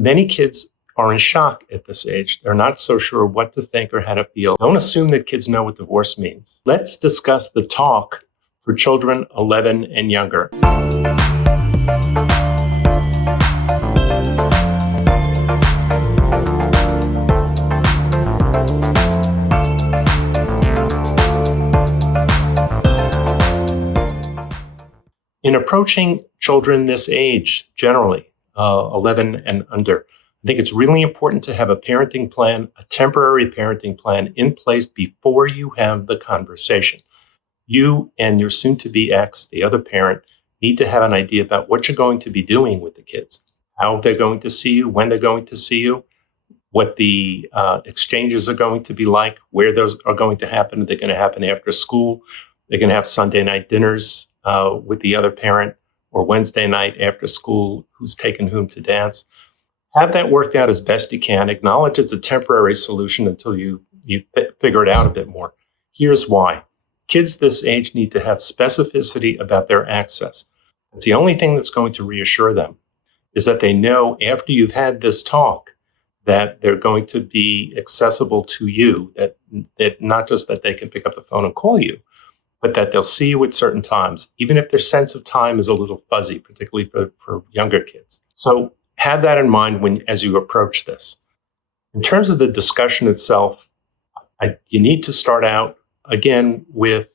Many kids are in shock at this age. They're not so sure what to think or how to feel. Don't assume that kids know what divorce means. Let's discuss the talk for children 11 and younger. In approaching children this age, generally, 11 and under, I think it's really important to have a parenting plan, a temporary parenting plan in place before you have the conversation. You and your soon-to-be ex, the other parent, need to have an idea about what you're going to be doing with the kids, how they're going to see you, when they're going to see you, what the exchanges are going to be like, where those are going to happen. Are they going to happen after school? They're going to have Sunday night dinners with the other parent, or Wednesday night after school, who's taken whom to dance. Have that worked out as best you can. Acknowledge it's a temporary solution until you figure it out a bit more. Here's why. Kids this age need to have specificity about their access. It's the only thing that's going to reassure them is that they know after you've had this talk that they're going to be accessible to you, that not just that they can pick up the phone and call you, but that they'll see you at certain times, even if their sense of time is a little fuzzy, particularly for younger kids. So have that in mind as you approach this. In terms of the discussion itself, you need to start out, again, with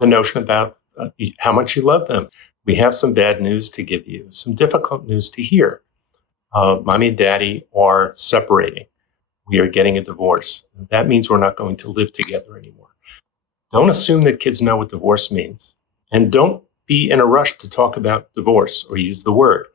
the notion about how much you love them. We have some bad news to give you, some difficult news to hear. Mommy and daddy are separating. We are getting a divorce. That means we're not going to live together anymore. Don't assume that kids know what divorce means. And don't be in a rush to talk about divorce or use the word.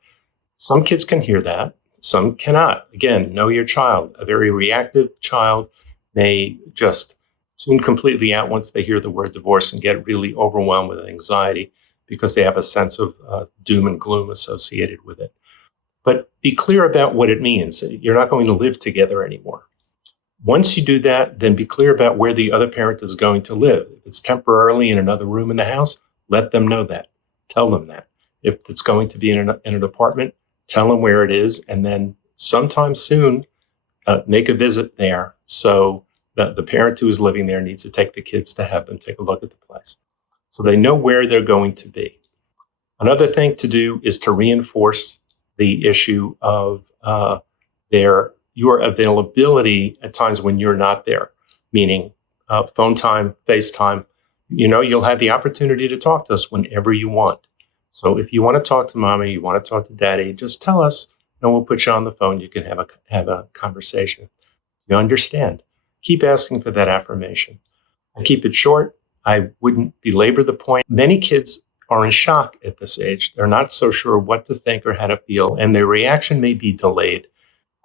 Some kids can hear that. Some cannot. Again, know your child. A very reactive child may just tune completely out once they hear the word divorce and get really overwhelmed with anxiety because they have a sense of doom and gloom associated with it. But be clear about what it means. You're not going to live together anymore. Once you do that, then be clear about where the other parent is going to live. If it's temporarily in another room in the house, let them know that. Tell them that. If it's going to be in an apartment, tell them where it is, and then sometime soon, make a visit there. So the parent who is living there needs to take the kids to have them take a look at the place, so they know where they're going to be. Another thing to do is to reinforce the issue of your availability at times when you're not there, meaning phone time, FaceTime. You'll have the opportunity to talk to us whenever you want. So if you want to talk to mommy, you want to talk to daddy, just tell us, and we'll put you on the phone. You can have a conversation. You understand. Keep asking for that affirmation. I keep it short. I wouldn't belabor the point. Many kids are in shock at this age. They're not so sure what to think or how to feel, and their reaction may be delayed.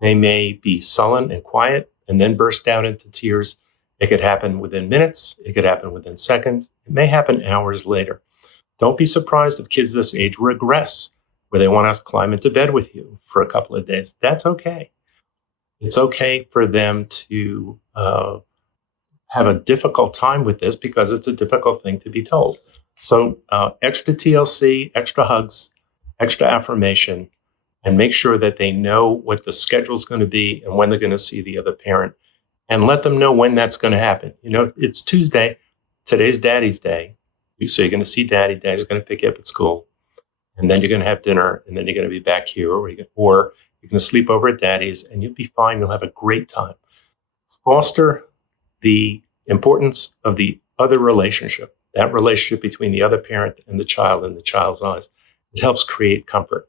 They may be sullen and quiet and then burst out into tears. It could happen within minutes. It could happen within seconds. It may happen hours later. Don't be surprised if kids this age regress, where they want to climb into bed with you for a couple of days. That's okay. It's okay for them to have a difficult time with this because it's a difficult thing to be told. So extra TLC, extra hugs, extra affirmation, and make sure that they know what the schedule is going to be and when they're going to see the other parent, and let them know when that's going to happen. It's Tuesday. Today's Daddy's Day. So you're going to see Daddy. Daddy's going to pick you up at school, and then you're going to have dinner, and then you're going to be back here, or you're going to sleep over at Daddy's, and you'll be fine. You'll have a great time. Foster the importance of the other relationship, that relationship between the other parent and the child in the child's eyes. It helps create comfort.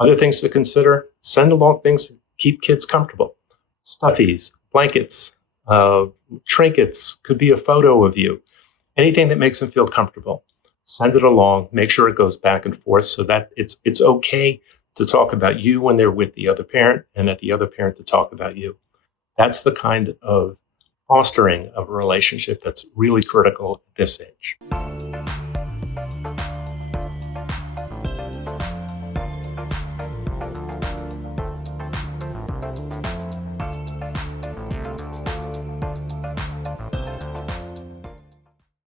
Other things to consider: send along things to keep kids comfortable. Stuffies, blankets, trinkets, could be a photo of you. Anything that makes them feel comfortable. Send it along. Make sure it goes back and forth so that it's okay to talk about you when they're with the other parent, and at the other parent to talk about you. That's the kind of fostering of a relationship that's really critical at this age.